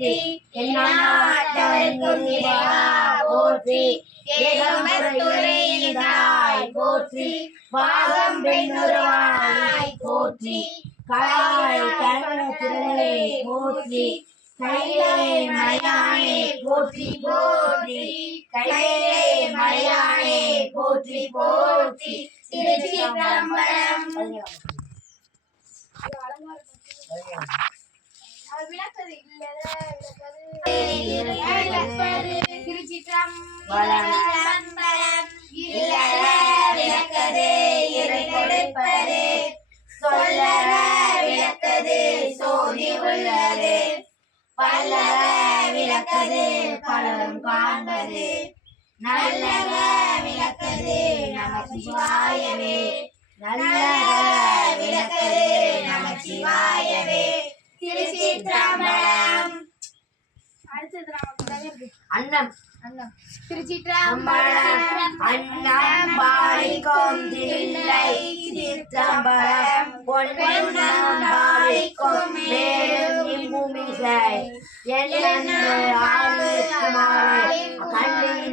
போற்றி எந்நாட்டவர்க்கும் இறைவா போற்றி ஏகம்பரத்துறையினாய் போற்றி பாகம் பெண்ணுருவாய் போற்றி கலாய் கனகத்திரளே போற்றி கையிலே மலையானே போற்றி போற்றி கையிலே மலையானே போற்றி போற்றி திருச்சிற்றம்பலம். திருச்சிற்றம்பலம். விளக்கது இறை கொடுப்பது சொல்லற விளக்கது சோதி உள்ளது பல்லவ விளக்கது பலரும் காண்பது நல்லக விளக்கது நம சிவாயவே நல்லக விளக்கது நம சிவாயவே. திருச்சிற்றம்பலம். அன்னம் அன்னம் திருச்சிற்றம்பலம். அன்னம் பாலிக்கும் தில்லை சிற்றம்பலம் பொன்னம் பாலிக்கும் மேலும் இம்புமிசை என்னென்று ஆழ்வு குமாரே கண்ணின்